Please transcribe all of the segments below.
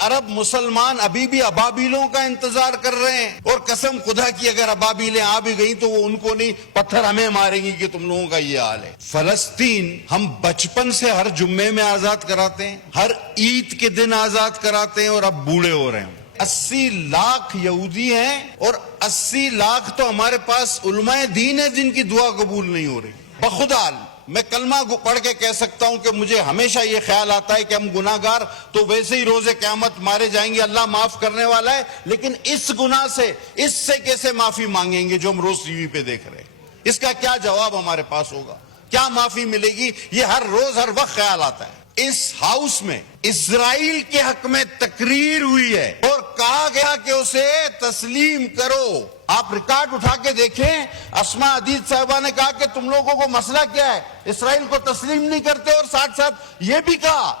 عرب مسلمان ابھی بھی ابابیلوں کا انتظار کر رہے ہیں، اور قسم خدا کی اگر ابابیلیں آ بھی گئیں تو وہ ان کو نہیں، پتھر ہمیں ماریں گی کہ تم لوگوں کا یہ حال ہے۔ فلسطین ہم بچپن سے ہر جمعے میں آزاد کراتے ہیں، ہر عید کے دن آزاد کراتے ہیں، اور اب بوڑھے ہو رہے ہیں۔ 80 لاکھ یہودی ہیں، اور 80 لاکھ تو ہمارے پاس علماء دین ہیں جن کی دعا قبول نہیں ہو رہی۔ بخدال میں کلمہ پڑھ کے کہہ سکتا ہوں کہ مجھے ہمیشہ یہ خیال آتا ہے کہ ہم گناہ گار تو ویسے ہی روز قیامت مارے جائیں گے، اللہ معاف کرنے والا ہے، لیکن اس گناہ سے، اس سے کیسے معافی مانگیں گے جو ہم روز ٹی وی پہ دیکھ رہے ہیں؟ اس کا کیا جواب ہمارے پاس ہوگا؟ کیا معافی ملے گی؟ یہ ہر روز ہر وقت خیال آتا ہے۔ اس ہاؤس میں اسرائیل کے حق میں تقریر ہوئی ہے اور کہا گیا کہ اسے تسلیم کرو۔ آپ ریکارڈ اٹھا کے دیکھیں، اسماء عدید صاحبہ نے کہا کہ تم لوگوں کو مسئلہ کیا ہے، اسرائیل کو تسلیم نہیں کرتے، اور ساتھ ساتھ یہ بھی کہا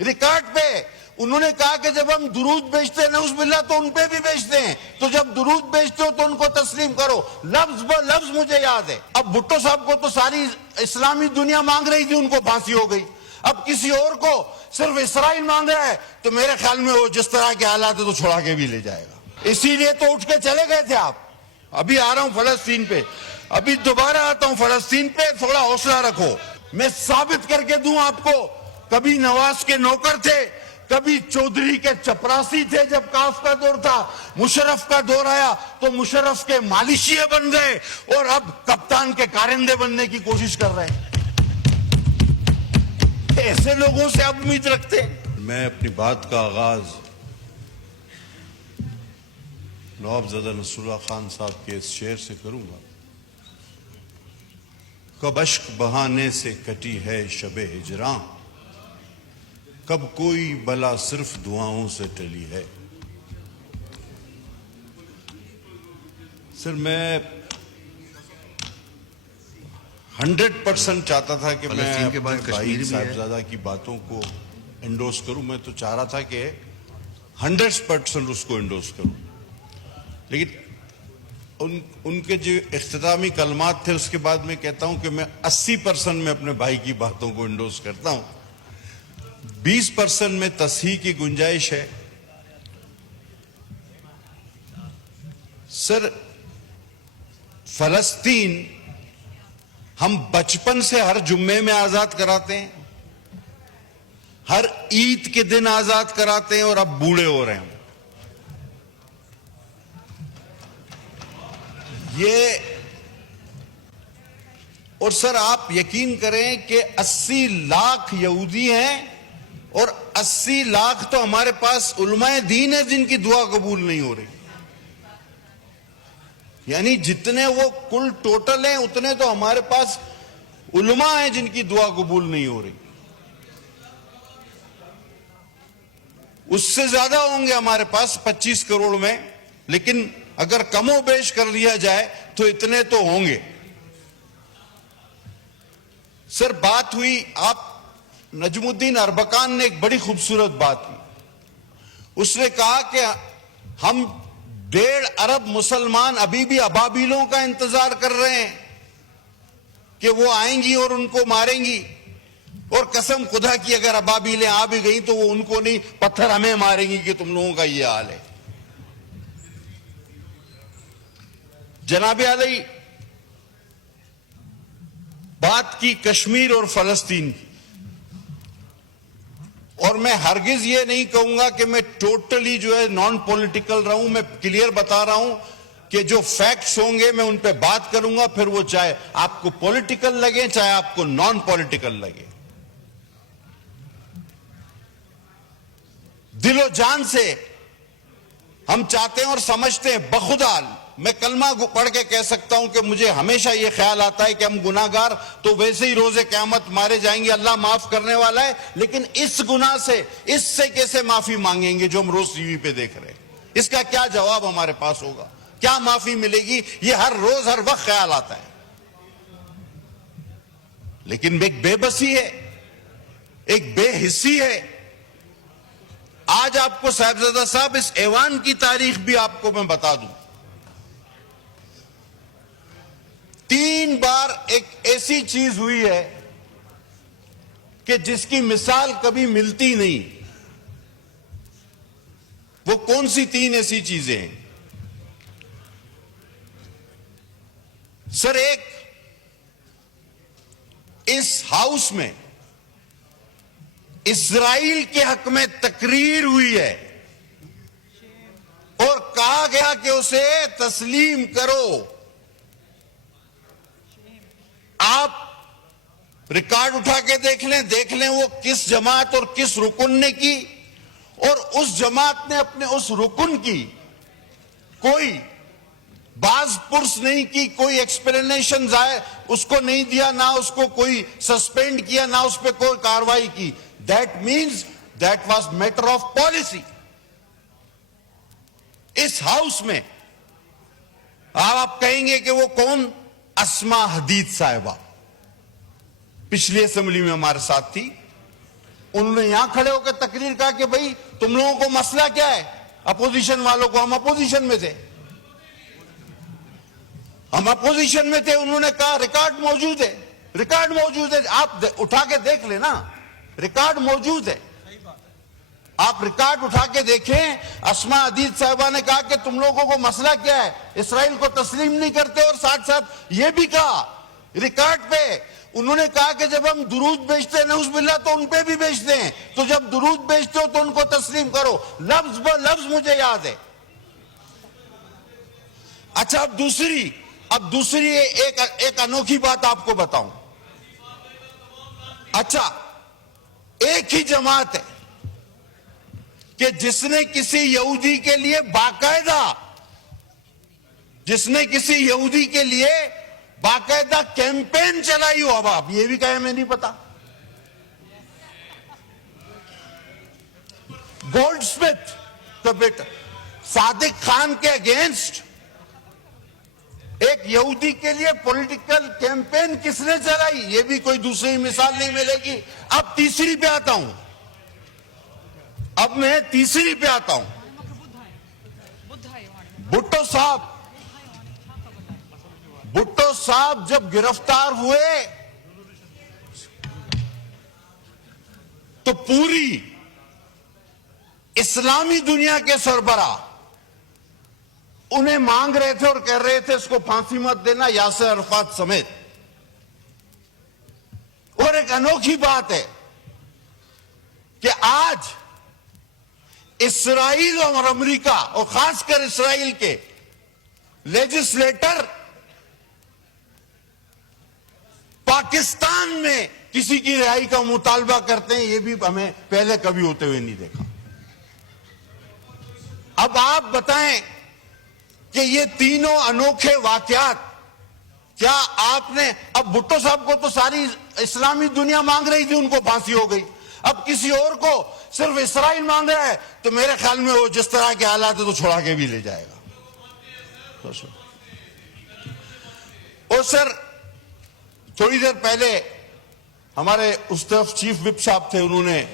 ریکارڈ پہ، انہوں نے کہا کہ جب ہم درود بھیجتے ہیں نعوذ باللہ تو ان پہ بھی بھیجتے ہیں، تو جب درود بھیجتے ہو تو ان کو تسلیم کرو۔ لفظ ب لفظ مجھے یاد ہے۔ اب بھٹو صاحب کو تو ساری اسلامی دنیا مانگ رہی تھی، ان کو پھانسی ہو گئی، اب کسی اور کو صرف اسرائیل مانگ رہا ہے، تو میرے خیال میں وہ جس طرح کے حالات ہے تو چھڑا کے بھی لے جائے گا۔ اسی لیے تو اٹھ کے چلے گئے تھے آپ۔ ابھی آ رہا ہوں فلسطین پہ، ابھی دوبارہ آتا ہوں فلسطین پہ، تھوڑا حوصلہ رکھو۔ میں ثابت کر کے دوں آپ کو، کبھی نواز کے نوکر تھے، کبھی چودھری کے چپراسی تھے جب کاف کا دور تھا، مشرف کا دور آیا تو مشرف کے مالشیے بن گئے، اور اب کپتان کے کارندے بننے کی کوشش کر رہے ہیں۔ ایسے لوگوں سے آپ امید رکھتے ہیں؟ میں اپنی بات کا آغاز نواب زدہ نصر اللہ خان صاحب کے اس شعر سے کروں گا۔ کب اشک بہانے سے کٹی ہے شب ہجراں، کب کوئی بلا صرف دعاؤں سے ٹلی ہے۔ سر میں 100% چاہتا تھا کہ میں اپنے بھائی صاحبزادہ کی باتوں کو انڈورس کروں، میں تو چاہ رہا تھا کہ 100% اس کو انڈورس کروں، لیکن ان کے جو اختتامی کلمات تھے اس کے بعد میں کہتا ہوں کہ میں 80% میں اپنے بھائی کی باتوں کو انڈورس کرتا ہوں، 20% میں تصحیح کی گنجائش ہے۔ سر، فلسطین ہم بچپن سے ہر جمعے میں آزاد کراتے ہیں، ہر عید کے دن آزاد کراتے ہیں، اور اب بوڑھے ہو رہے ہیں۔ اور سر آپ یقین کریں کہ 80 لاکھ یہودی ہیں، اور 80 لاکھ تو ہمارے پاس علماء دین ہیں جن کی دعا قبول نہیں ہو رہی۔ یعنی جتنے وہ کل ٹوٹل ہیں اتنے تو ہمارے پاس علماء ہیں جن کی دعا قبول نہیں ہو رہی۔ اس سے زیادہ ہوں گے ہمارے پاس 25 کروڑ میں، لیکن اگر کم و بیش کر لیا جائے تو اتنے تو ہوں گے۔ سر بات ہوئی، آپ نجم الدین اربکان نے ایک بڑی خوبصورت بات کی، اس نے کہا کہ ہم 1.5 ارب مسلمان ابھی بھی ابابیلوں کا انتظار کر رہے ہیں کہ وہ آئیں گی اور ان کو ماریں گی، اور قسم خدا کی اگر ابابیلیں آ بھی گئیں تو وہ ان کو نہیں، پتھر ہمیں ماریں گی کہ تم لوگوں کا یہ حال ہے۔ جناب علی بات کی کشمیر اور فلسطین کی، اور میں ہرگز یہ نہیں کہوں گا کہ میں ٹوٹلی جو ہے نان پولیٹیکل رہوں، میں کلیئر بتا رہا ہوں کہ جو فیکٹس ہوں گے میں ان پہ بات کروں گا، پھر وہ چاہے آپ کو پولیٹیکل لگے چاہے آپ کو نان پولیٹیکل لگے۔ دل و جان سے ہم چاہتے ہیں اور سمجھتے ہیں، بخدال میں کلمہ پڑھ کے کہہ سکتا ہوں کہ مجھے ہمیشہ یہ خیال آتا ہے کہ ہم گناہ گار تو ویسے ہی روز قیامت مارے جائیں گے، اللہ معاف کرنے والا ہے، لیکن اس گناہ سے، اس سے کیسے معافی مانگیں گے جو ہم روز ٹی وی پہ دیکھ رہے ہیں؟ اس کا کیا جواب ہمارے پاس ہوگا؟ کیا معافی ملے گی؟ یہ ہر روز ہر وقت خیال آتا ہے، لیکن ایک بے بسی ہے، ایک بے حسی ہے۔ آج آپ کو صاحبزادہ صاحب اس ایوان کی تاریخ بھی آپ کو میں بتا دوں، 3 بار ایک ایسی چیز ہوئی ہے کہ جس کی مثال کبھی ملتی نہیں۔ وہ کون سی 3 ایسی چیزیں ہیں؟ سر، ایک اس ہاؤس میں اسرائیل کے حق میں تقریر ہوئی ہے اور کہا گیا کہ اسے تسلیم کرو. آپ ریکارڈ اٹھا کے دیکھ لیں وہ کس جماعت اور کس رکن نے کی، اور اس جماعت نے اپنے اس رکن کی کوئی باز پرس نہیں کی، کوئی ایکسپلینیشن اس کو نہیں دیا، نہ اس کو کوئی سسپینڈ کیا، نہ اس پہ کوئی کاروائی کی. That means that was matter of policy. اس ہاؤس میں آپ کہیں گے کہ وہ کون؟ اسما حدید صاحبہ پچھلی اسمبلی میں ہمارے ساتھ تھی. انہوں نے یہاں کھڑے ہو کے تقریر کہا کہ بھئی تم لوگوں کو مسئلہ کیا ہے؟ اپوزیشن والوں کو. ہم اپوزیشن میں تھے، انہوں نے کہا ریکارڈ موجود ہے، آپ اٹھا کے دیکھ لیں نا، ریکارڈ موجود ہے. آپ ریکارڈ اٹھا کے دیکھیں. اسما حدید صاحبہ نے کہا کہ تم لوگوں کو مسئلہ کیا ہے؟ اسرائیل کو تسلیم نہیں کرتے، اور ساتھ ساتھ یہ بھی کہا ریکارڈ پہ، انہوں نے کہا کہ جب ہم درود بیچتے ہیں نعوذ باللہ تو ان پہ بھی بیچتے ہیں، تو جب درود بیچتے ہو تو ان کو تسلیم کرو. لفظ ب لفظ مجھے یاد ہے. اچھا، اب دوسری ایک انوکھی بات آپ کو بتاؤں. اچھا، ایک ہی جماعت ہے کہ جس نے کسی یہودی کے لیے باقاعدہ کیمپین چلائی ہو. اب آپ یہ بھی کہیں میں نہیں پتا. گولڈ سمتھ کا بیٹا صادق خان کے اگینسٹ ایک یہودی کے لیے پولیٹیکل کیمپین کس نے چلائی؟ یہ بھی کوئی دوسری مثال نہیں ملے گی. اب تیسری پہ آتا ہوں. بھٹو صاحب جب گرفتار ہوئے تو پوری اسلامی دنیا کے سربراہ انہیں مانگ رہے تھے اور کہہ رہے تھے اس کو پھانسی مت دینا، یاسر عرفات سمیت. اور ایک انوکھی بات ہے کہ آج اسرائیل اور امریکہ، اور خاص کر اسرائیل کے لیجسلیٹر پاکستان میں کسی کی رہائی کا مطالبہ کرتے ہیں. یہ بھی ہمیں پہلے کبھی ہوتے ہوئے نہیں دیکھا. اب آپ بتائیں کہ یہ تینوں انوکھے واقعات کیا آپ نے، اب بھٹو صاحب کو تو ساری اسلامی دنیا مانگ رہی تھی، ان کو پھانسی ہو گئی. اب کسی اور کو صرف اسرائیل مانگ رہا ہے تو میرے خیال میں وہ جس طرح کے حالات ہے تو چھوڑا کے بھی لے جائے گا. اور سر، تھوڑی دیر پہلے ہمارے اس طرف چیف وپ صاحب تھے، انہوں نے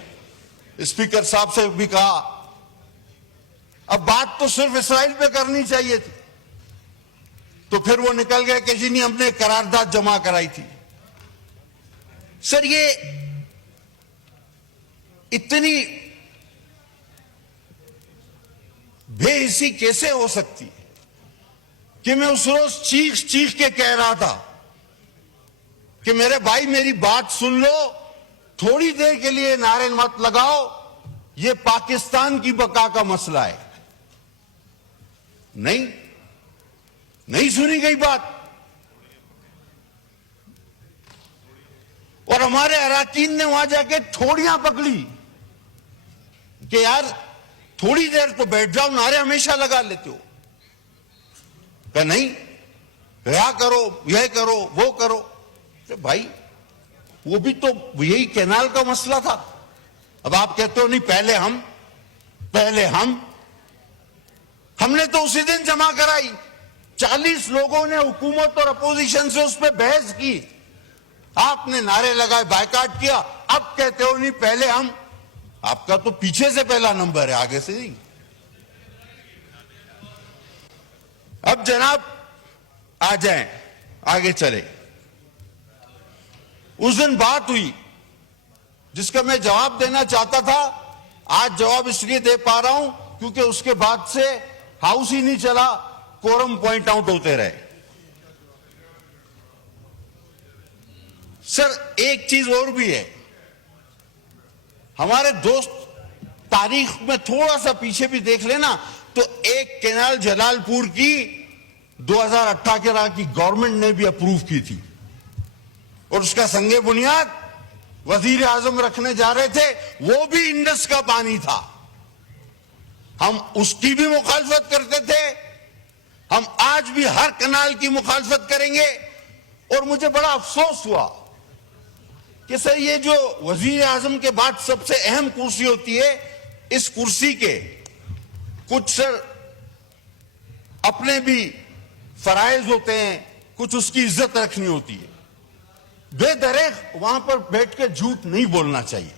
اسپیکر صاحب سے بھی کہا اب بات تو صرف اسرائیل پہ کرنی چاہیے تھی، تو پھر وہ نکل گئے کہ جی نہیں ہم نے قرارداد جمع کرائی تھی. سر، یہ اتنی بے حسی کیسے ہو سکتی ہے کہ میں اس روز چیخ کے کہہ رہا تھا کہ میرے بھائی میری بات سن لو، تھوڑی دیر کے لیے نعرے مت لگاؤ، یہ پاکستان کی بقا کا مسئلہ ہے. نہیں سنی گئی بات. اور ہمارے اراکین نے وہاں جا کے تھوڑیاں پکڑی کہ یار تھوڑی دیر تو بیٹھ جاؤ، نعرے ہمیشہ لگا لیتے ہو. کہ نہیں، رہا کرو، یہ کرو وہ کرو. بھائی وہ بھی تو یہی کینال کا مسئلہ تھا. اب آپ کہتے ہو نہیں پہلے ہم نے تو اسی دن جمع کرائی. 40 لوگوں نے حکومت اور اپوزیشن سے اس پہ بحث کی، آپ نے نعرے لگائے، بائیکاٹ کیا. اب کہتے ہو نہیں پہلے ہم. آپ کا تو پیچھے سے پہلا نمبر ہے، آگے سے نہیں. اب جناب آ جائیں، آگے چلے. اس دن بات ہوئی جس کا میں جواب دینا چاہتا تھا، آج جواب اس لیے دے پا رہا ہوں کیونکہ اس کے بعد سے ہاؤس ہی نہیں چلا, کورم پوائنٹ آؤٹ ہوتے رہے. سر ایک چیز اور بھی ہے, ہمارے دوست تاریخ میں تھوڑا سا پیچھے بھی دیکھ لینا تو ایک کینال جلال پور کی 2018 کی گورنمنٹ نے بھی اپروو کی تھی, اور اس کا سنگ بنیاد وزیر اعظم رکھنے جا رہے تھے, وہ بھی انڈس کا پانی تھا. ہم اس کی بھی مخالفت کرتے تھے, ہم آج بھی ہر کنال کی مخالفت کریں گے. اور مجھے بڑا افسوس ہوا کہ سر یہ جو وزیر اعظم کے بعد سب سے اہم کرسی ہوتی ہے, اس کرسی کے کچھ سر اپنے بھی فرائض ہوتے ہیں, کچھ اس کی عزت رکھنی ہوتی ہے. بے دریغ وہاں پر بیٹھ کے جھوٹ نہیں بولنا چاہیے.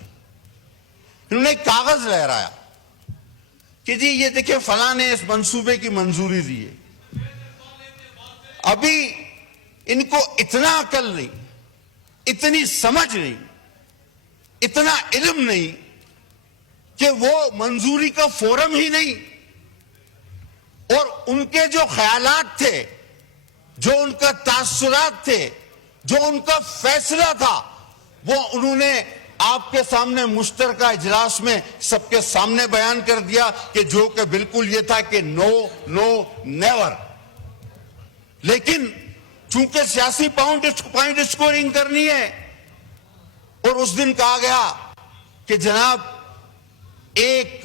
انہوں نے ایک کاغذ لہرایا کہ جی یہ دیکھیں فلاں نے اس منصوبے کی منظوری دی ہے. ابھی ان کو اتنا عقل نہیں, اتنی سمجھ نہیں, اتنا علم نہیں کہ وہ منظوری کا فورم ہی نہیں, اور ان کے جو خیالات تھے, جو ان کا تاثرات تھے, جو ان کا فیصلہ تھا, وہ انہوں نے آپ کے سامنے مشترکہ اجلاس میں سب کے سامنے بیان کر دیا کہ جو کہ بالکل یہ تھا کہ نو نو نیور. لیکن چونکہ سیاسی پوائنٹ اسکورنگ کرنی ہے, اور اس دن کہا گیا کہ جناب ایک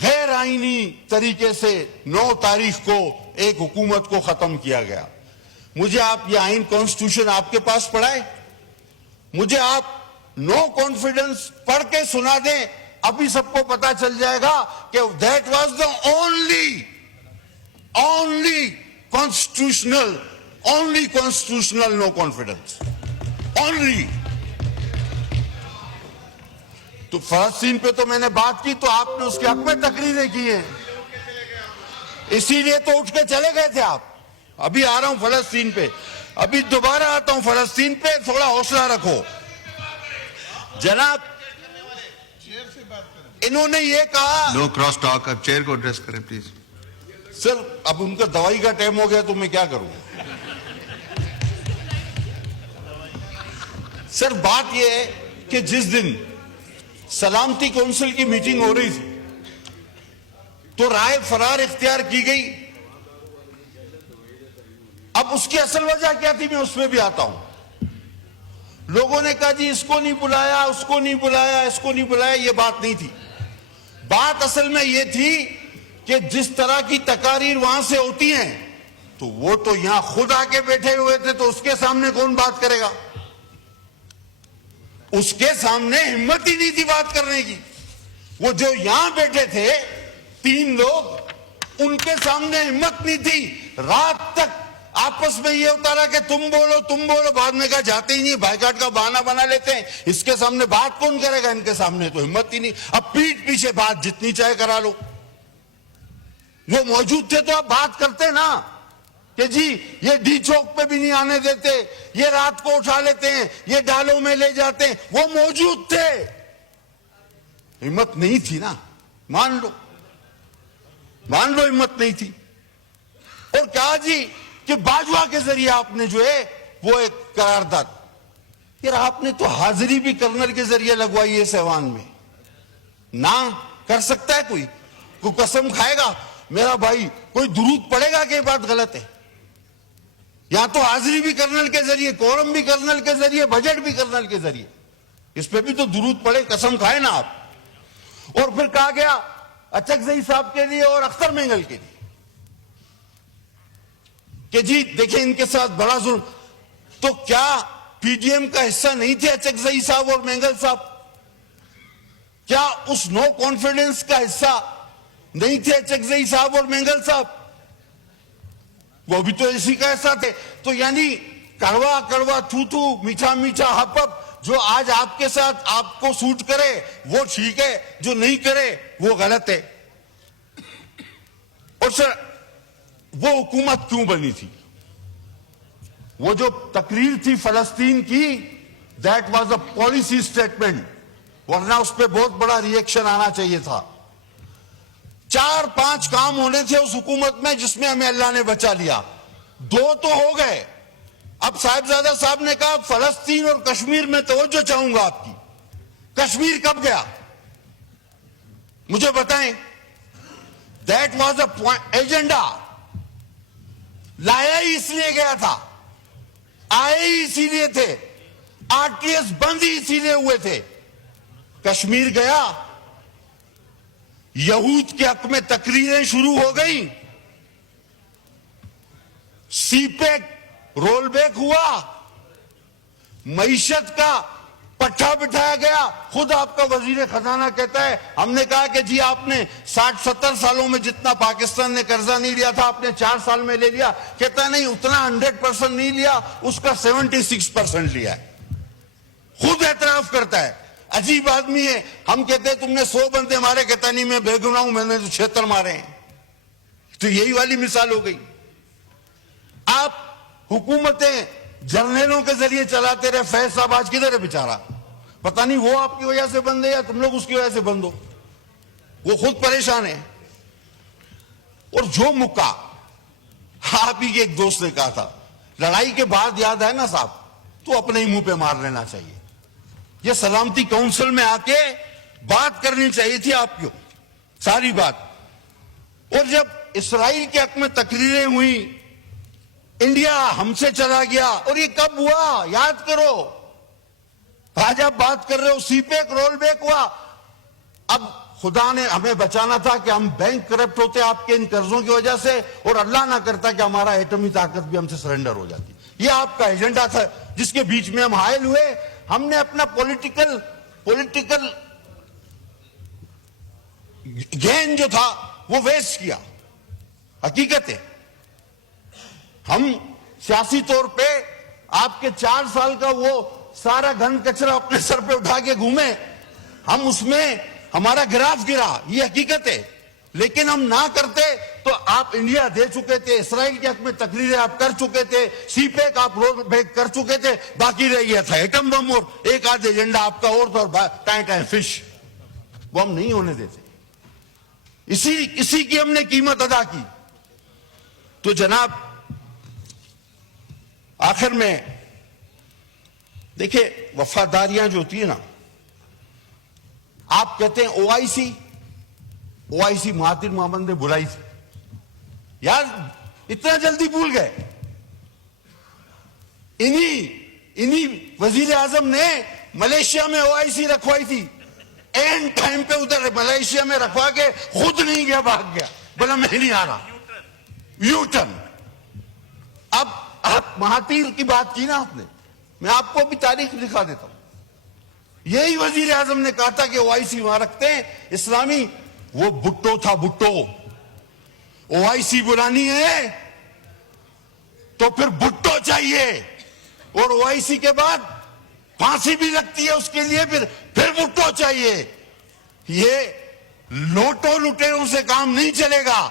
غیر آئینی طریقے سے 9 تاریخ کو ایک حکومت کو ختم کیا گیا. مجھے آپ یہ آئین کانسٹیٹیوشن آپ کے پاس پڑھائے, مجھے آپ نو کانفیڈنس پڑھ کے سنا دیں, ابھی سب کو پتا چل جائے گا کہ that was the only constitutional no confidence. Only. تو فلسطین پہ تو میں نے بات کی تو آپ نے اس کے حق میں تقریریں کی ہیں, اسی لیے تو اٹھ کے چلے گئے تھے آپ. ابھی آ رہا ہوں فلسطین پہ, ابھی دوبارہ آتا ہوں فلسطین پہ, تھوڑا حوصلہ رکھو. جناب انہوں نے یہ کہا, نو کراس ٹاک, اب چیئر کو ایڈریس کریں پلیز. سر اب ان کا دوائی کا ٹائم ہو گیا تو میں کیا کروں. سر بات یہ ہے کہ جس دن سلامتی کونسل کی میٹنگ ہو رہی تھی تو رائے فرار اختیار کی گئی. اب اس کی اصل وجہ کیا تھی میں اس میں بھی آتا ہوں. لوگوں نے کہا جی اس کو نہیں بلایا, اس کو نہیں بلایا, اس کو نہیں بلایا. یہ بات نہیں تھی. بات اصل میں یہ تھی کہ جس طرح کی تقاریر وہاں سے ہوتی ہیں تو وہ تو یہاں خود آ کے بیٹھے ہوئے تھے, تو اس کے سامنے کون بات کرے گا. اس کے سامنے ہمت ہی نہیں تھی بات کرنے کی. وہ جو یہاں بیٹھے تھے 3 لوگ, ان کے سامنے ہمت نہیں تھی. رات تک آپس میں یہ ہوتا رہا کہ تم بولو, بعد میں کہا جاتے ہی نہیں, بائیکاٹ کا بہانہ بنا لیتے ہیں. اس کے سامنے بات کون کرے گا, ان کے سامنے تو ہمت ہی نہیں. اب پیٹھ پیچھے بات جتنی چاہے کرا لو. وہ موجود تھے تو آپ بات کرتے نا کہ جی یہ ڈی چوک پہ بھی نہیں آنے دیتے, یہ رات کو اٹھا لیتے ہیں, یہ ڈالوں میں لے جاتے ہیں. وہ موجود تھے, ہمت نہیں تھی نا. مان لو ہمت نہیں تھی. اور کہا جی کہ باجوہ کے ذریعے آپ نے جو ہے وہ ایک قرارداد, یار آپ نے تو حاضری بھی کرنل کے ذریعے لگوائی ہے سیوان میں. نہ کر سکتا ہے کوئی قسم کھائے گا میرا بھائی, کوئی درود پڑے گا کہ یہ بات غلط ہے. یا تو حاضری بھی کرنل کے ذریعے, کورم بھی کرنل کے ذریعے, بجٹ بھی کرنل کے ذریعے, اس پہ بھی تو درود پڑے, قسم کھائے نا آپ. اور پھر کہا گیا اچکزئی صاحب کے لیے اور اختر مینگل کے لیے کہ جی دیکھیں ان کے ساتھ بڑا ظلم. تو کیا پی ڈی ایم کا حصہ نہیں تھے اچکزئی صاحب اور مینگل صاحب؟ کیا اس نو کانفیڈنس کا حصہ نہیں تھے اچکزئی صاحب اور مینگل صاحب؟ وہ بھی تو اسی کا حصہ تھے. تو یعنی کڑوا کڑوا تھو تھو, میٹھا میٹھا ہپ ہپ, جو آج آپ کے ساتھ آپ کو سوٹ کرے وہ ٹھیک ہے, جو نہیں کرے وہ غلط ہے. اور سر وہ حکومت کیوں بنی تھی؟ وہ جو تقریر تھی فلسطین کی, that was a policy statement, ورنہ اس پہ بہت بڑا ری ایکشن آنا چاہیے تھا. 4-5 کام ہونے تھے اس حکومت میں جس میں ہمیں اللہ نے بچا لیا. 2 تو ہو گئے. اب صاحبزادہ صاحب نے کہا فلسطین اور کشمیر میں توجہ چاہوں گا آپ کی. کشمیر کب گیا مجھے بتائیں. That was a agenda. لایا ہی اس لیے گیا تھا, آئے ہی اسی لیے تھے, RTS بند ہی اسی لیے ہوئے تھے. کشمیر گیا, یہود کے حق میں تقریریں شروع ہو گئیں, سی پیک رول بیک ہوا, معیشت کا پٹھا بٹھایا گیا. خود آپ کا وزیر خزانہ کہتا ہے ہم نے کہا کہ جی آپ نے 60-70 سالوں میں جتنا پاکستان نے قرضہ نہیں لیا تھا آپ نے 4 سال میں لے لیا. کہتا نہیں اتنا 100% نہیں لیا, اس کا 76% لیا ہے. خود اعتراف کرتا ہے. عجیب آدمی ہے. ہم کہتے ہیں تم نے 100 بندے مارے, کہتا نہیں میں بے گناہ ہوں, میں نے تو 76 مارے ہیں. تو یہی والی مثال ہو گئی. آپ حکومتیں جرنیلوں کے ذریعے چلاتے رہے. فیض صاحب آج کدھر ہے بیچارہ, پتہ نہیں وہ آپ کی وجہ سے بند ہے یا تم لوگ اس کی وجہ سے بند ہو. وہ خود پریشان ہے. اور جو مکہ آپ ہی کے ایک دوست نے کہا تھا لڑائی کے بعد یاد ہے نا صاحب تو اپنے ہی منہ پہ مار لینا چاہیے. یہ سلامتی کونسل میں آ کے بات کرنی چاہیے تھی آپ کو ساری بات. اور جب اسرائیل کے حق میں تقریریں ہوئی, انڈیا ہم سے چلا گیا, اور یہ کب ہوا یاد کرو. آج آپ بات کر رہے ہو سی پیک رول بیک ہوا. اب خدا نے ہمیں بچانا تھا کہ ہم بینک کرپٹ ہوتے آپ کے ان قرضوں کی وجہ سے, اور اللہ نہ کرتا کہ ہمارا ایٹمی طاقت بھی ہم سے سرنڈر ہو جاتی. یہ آپ کا ایجنڈا تھا جس کے بیچ میں ہم حائل ہوئے. ہم نے اپنا پولیٹیکل گین جو تھا وہ ویسٹ کیا. حقیقت ہے ہم سیاسی طور پہ آپ کے 4 سال کا وہ سارا گھن کچرا اپنے سر پہ اٹھا کے گھومے, ہم اس میں ہمارا گراف گرا, یہ حقیقت ہے. لیکن ہم نہ کرتے تو آپ انڈیا دے چکے تھے, اسرائیل کے حق میں تقریریں آپ کر چکے تھے, سی پیک آپ رول بیک کر چکے تھے. باقی رہ گیا تھا ایٹم بم اور ایک آدھ ایجنڈا آپ کا اور تھا, اور ٹائم فش. وہ ہم نہیں ہونے دیتے. اسی کی ہم نے قیمت ادا کی. تو جناب آخر میں دیکھیں وفاداریاں جو ہوتی ہیں نا, آپ کہتے ہیں او آئی سی مہاتیر محمد نے بلائی تھی. یار اتنا جلدی بھول گئے. انہی وزیر اعظم نے ملیشیا میں او آئی سی رکھوائی تھی. اینڈ ٹائم پہ ادھر ملیشیا میں رکھوا کے خود نہیں گیا, بھاگ گیا, بولا میں نہیں آ رہا. You turn. اب آپ مہاتیر کی بات کی نا آپ نے, میں آپ کو بھی تاریخ دکھا دیتا ہوں. یہی وزیر اعظم نے کہا تھا کہ او آئی سی وہاں رکھتے ہیں اسلامی. وہ بھٹو تھا, بھٹو. او آئی سی بلانی ہے تو پھر بھٹو چاہیے, اور او آئی سی کے بعد پھانسی بھی لگتی ہے اس کے لیے, پھر بھٹو چاہیے. یہ لوٹو لٹیروں سے کام نہیں چلے گا.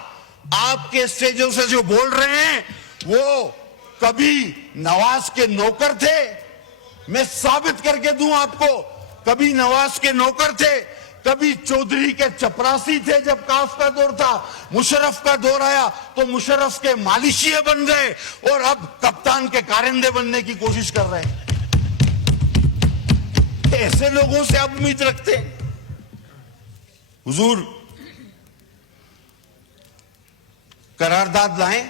آپ کے اسٹیجوں سے جو بول رہے ہیں وہ کبھی نواز کے نوکر تھے, میں ثابت کر کے دوں آپ کو. کبھی نواز کے نوکر تھے, کبھی چودھری کے چپراسی تھے جب کاف کا دور تھا. مشرف کا دور آیا تو مشرف کے مالشیے بن گئے, اور اب کپتان کے کارندے بننے کی کوشش کر رہے ہیں. ایسے لوگوں سے آپ امید رکھتے ہیں. حضور قرارداد لائیں,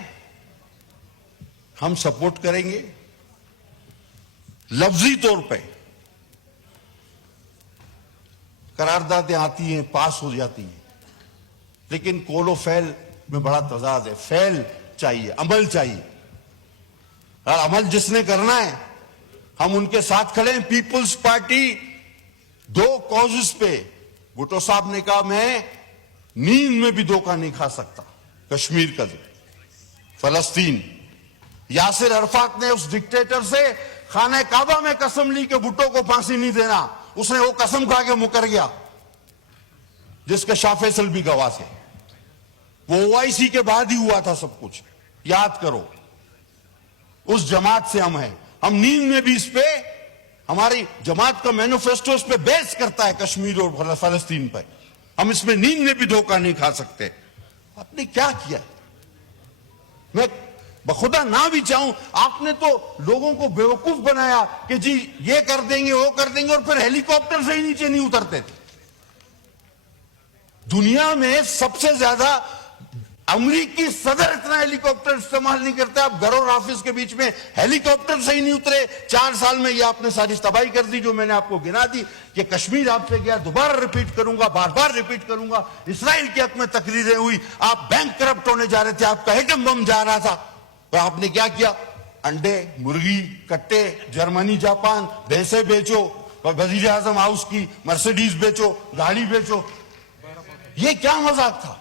ہم سپورٹ کریں گے. لفظی طور پہ قراردادیں آتی ہیں, پاس ہو جاتی ہیں, لیکن قول و فعل میں بڑا تضاد ہے. فعل چاہیے, عمل چاہیے. اور عمل جس نے کرنا ہے ہم ان کے ساتھ کھڑے ہیں. پیپلز پارٹی 2 کازز پہ, بھٹو صاحب نے کہا میں نیند میں بھی دھوکہ نہیں کھا سکتا. کشمیر کا فلسطین, یاسر عرفات نے اس ڈکٹیٹر سے خانہ کعبہ میں قسم لی کہ بھٹو کو پھانسی نہیں دینا. اس نے وہ قسم کھا کے مکر گیا, جس کا شاہ فیصل بھی گواہ تھے. وہ او آئی سی کے بعد ہی ہوا تھا سب کچھ, یاد کرو. اس جماعت سے ہم ہیں. ہم نیند میں بھی اس پہ, ہماری جماعت کا مینیفیسٹو اس پہ بیس کرتا ہے کشمیر اور فلسطین پر. ہم اس میں نیند میں بھی دھوکہ نہیں کھا سکتے. آپ نے کیا کیا؟ میں بخدا نہ بھی چاہوں، آپ نے تو لوگوں کو بیوقوف بنایا کہ جی یہ کر دیں گے وہ کر دیں گے، اور پھر ہیلی کاپٹر سے ہی نیچے نہیں اترتے تھے۔ دنیا میں سب سے زیادہ امریکی صدر اتنا ہیلی کاپٹر استعمال نہیں کرتے، آپ گھر اور آفس کے بیچ میں ہیلی کاپٹر سے ہی نہیں اترے۔ 4 سال میں یہ آپ نے ساری تباہی کر دی جو میں نے آپ کو گنا دی کہ کشمیر آپ سے گیا، دوبارہ ریپیٹ کروں گا، بار بار ریپیٹ کروں گا، اسرائیل کے حق میں تقریریں ہوئی، آپ بینک کرپٹ ہونے جا رہے تھے، آپ کا ایٹم بم جا رہا تھا، تو آپ نے کیا کیا؟ انڈے، مرغی، کٹے، جرمنی، جاپان، بھینسیں بیچو، اور وزیر اعظم ہاؤس کی مرسیڈیز بیچو، گاڑی بیچو۔ یہ کیا مذاق تھا؟